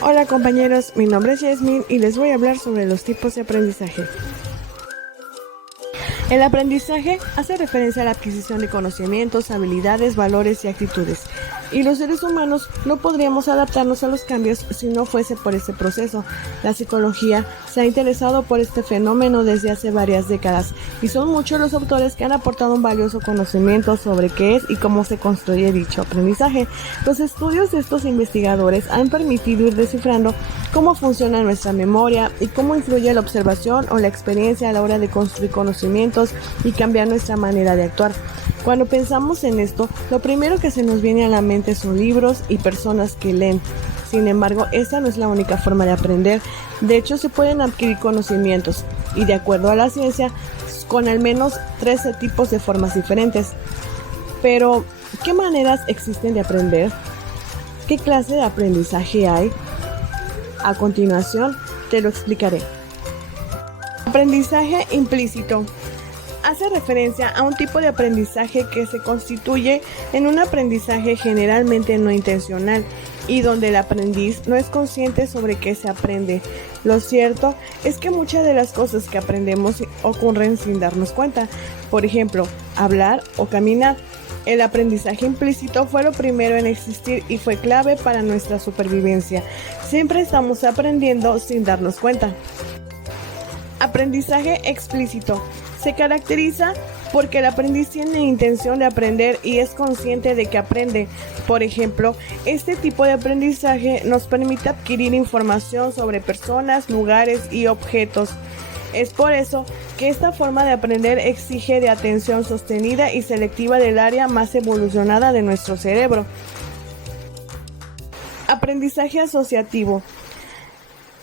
Hola compañeros, mi nombre es Yasmin y les voy a hablar sobre los tipos de aprendizaje. El aprendizaje hace referencia a la adquisición de conocimientos, habilidades, valores y actitudes. Y los seres humanos no podríamos adaptarnos a los cambios si no fuese por este proceso. La psicología se ha interesado por este fenómeno desde hace varias décadas y son muchos los autores que han aportado un valioso conocimiento sobre qué es y cómo se construye dicho aprendizaje. Los estudios de estos investigadores han permitido ir descifrando cómo funciona nuestra memoria y cómo influye la observación o la experiencia a la hora de construir conocimientos y cambiar nuestra manera de actuar. Cuando pensamos en esto, lo primero que se nos viene a la mente son libros y personas que leen. Sin embargo, esta no es la única forma de aprender. De hecho, se pueden adquirir conocimientos y, de acuerdo a la ciencia, con al menos 13 tipos de formas diferentes. Pero, ¿qué maneras existen de aprender? ¿Qué clase de aprendizaje hay? A continuación, te lo explicaré. Aprendizaje implícito. Hace referencia a un tipo de aprendizaje que se constituye en un aprendizaje generalmente no intencional y donde el aprendiz no es consciente sobre qué se aprende. Lo cierto es que muchas de las cosas que aprendemos ocurren sin darnos cuenta. Por ejemplo, hablar o caminar. El aprendizaje implícito fue lo primero en existir y fue clave para nuestra supervivencia. Siempre estamos aprendiendo sin darnos cuenta. Aprendizaje explícito. Se caracteriza porque el aprendiz tiene intención de aprender y es consciente de que aprende. Por ejemplo, este tipo de aprendizaje nos permite adquirir información sobre personas, lugares y objetos. Es por eso que esta forma de aprender exige de atención sostenida y selectiva del área más evolucionada de nuestro cerebro. Aprendizaje asociativo.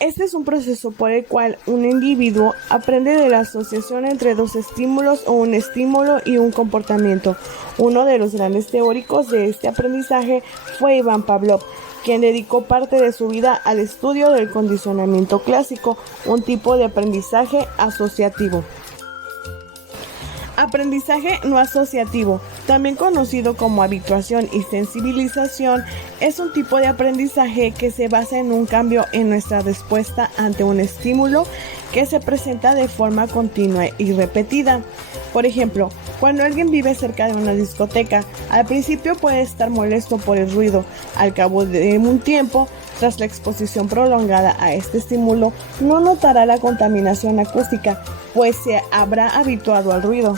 Este es un proceso por el cual un individuo aprende de la asociación entre dos estímulos o un estímulo y un comportamiento. Uno de los grandes teóricos de este aprendizaje fue Ivan Pavlov, quien dedicó parte de su vida al estudio del condicionamiento clásico, un tipo de aprendizaje asociativo. Aprendizaje no asociativo, también conocido como habituación y sensibilización, es un tipo de aprendizaje que se basa en un cambio en nuestra respuesta ante un estímulo que se presenta de forma continua y repetida. Por ejemplo, cuando alguien vive cerca de una discoteca, al principio puede estar molesto por el ruido. Al cabo de un tiempo, tras la exposición prolongada a este estímulo, no notará la contaminación acústica, pues se habrá habituado al ruido.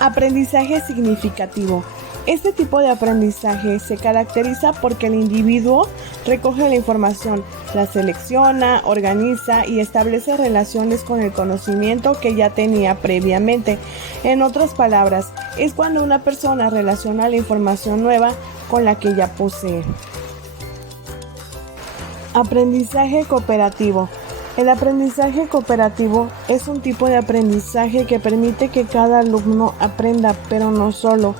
Aprendizaje significativo. Este tipo de aprendizaje se caracteriza porque el individuo recoge la información, la selecciona, organiza y establece relaciones con el conocimiento que ya tenía previamente. En otras palabras, es cuando una persona relaciona la información nueva con la que ya posee. Aprendizaje cooperativo. El aprendizaje cooperativo es un tipo de aprendizaje que permite que cada alumno aprenda, pero no solo,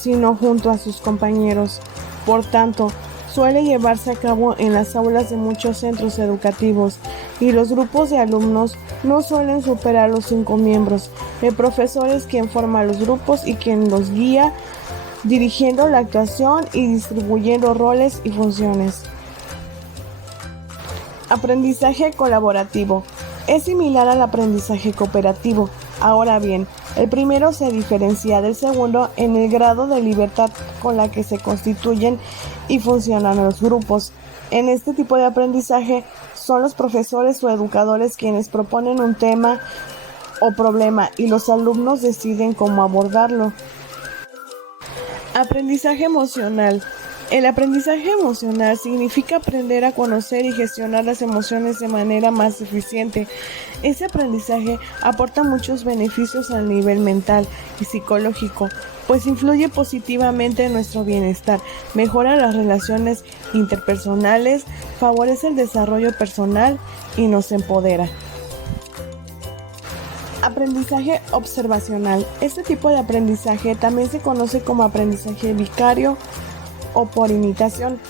sino junto a sus compañeros. Por tanto, suele llevarse a cabo en las aulas de muchos centros educativos y los grupos de alumnos no suelen superar los 5 miembros. El profesor es quien forma los grupos y quien los guía, dirigiendo la actuación y distribuyendo roles y funciones. Aprendizaje colaborativo. Es similar al aprendizaje cooperativo. Ahora bien, el primero se diferencia del segundo en el grado de libertad con la que se constituyen y funcionan los grupos. En este tipo de aprendizaje son los profesores o educadores quienes proponen un tema o problema y los alumnos deciden cómo abordarlo. Aprendizaje emocional. El aprendizaje emocional significa aprender a conocer y gestionar las emociones de manera más eficiente. Ese aprendizaje aporta muchos beneficios a nivel mental y psicológico, pues influye positivamente en nuestro bienestar, mejora las relaciones interpersonales, favorece el desarrollo personal y nos empodera. Aprendizaje observacional. Este tipo de aprendizaje también se conoce como aprendizaje vicario o por imitación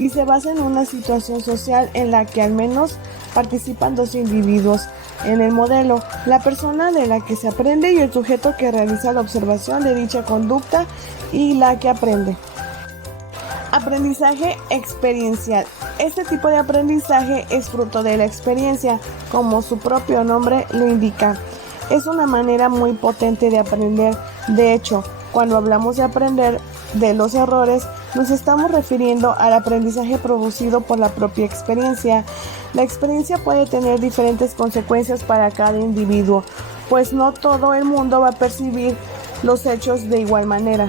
y se basa en una situación social en la que al menos participan dos individuos. En el modelo, la persona de la que se aprende y el sujeto que realiza la observación de dicha conducta y la que aprende. Aprendizaje experiencial. Este tipo de aprendizaje es fruto de la experiencia, como su propio nombre lo indica. Es una manera muy potente de aprender. De hecho, cuando hablamos de aprender de los errores, nos estamos refiriendo al aprendizaje producido por la propia experiencia. La experiencia puede tener diferentes consecuencias para cada individuo, pues no todo el mundo va a percibir los hechos de igual manera.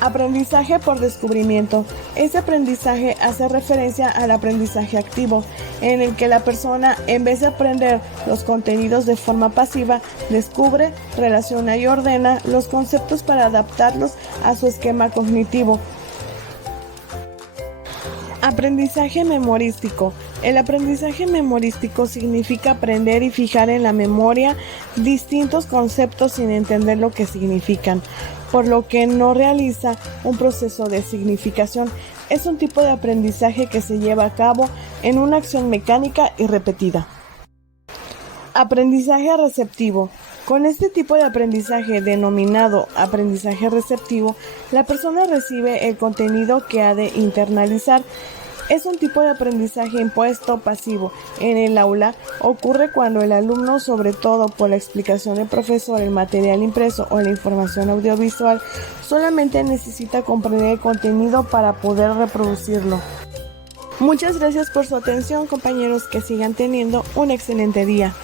Aprendizaje por descubrimiento. Este aprendizaje hace referencia al aprendizaje activo, en el que la persona, en vez de aprender los contenidos de forma pasiva, descubre, relaciona y ordena los conceptos para adaptarlos a su esquema cognitivo. Aprendizaje memorístico. El aprendizaje memorístico significa aprender y fijar en la memoria distintos conceptos sin entender lo que significan, por lo que no realiza un proceso de significación. Es un tipo de aprendizaje que se lleva a cabo en una acción mecánica y repetida. Aprendizaje receptivo. Con este tipo de aprendizaje, denominado aprendizaje receptivo, la persona recibe el contenido que ha de internalizar. Es un tipo de aprendizaje impuesto pasivo. En el aula ocurre cuando el alumno, sobre todo por la explicación del profesor, el material impreso o la información audiovisual, solamente necesita comprender el contenido para poder reproducirlo. Muchas gracias por su atención, compañeros, que sigan teniendo un excelente día.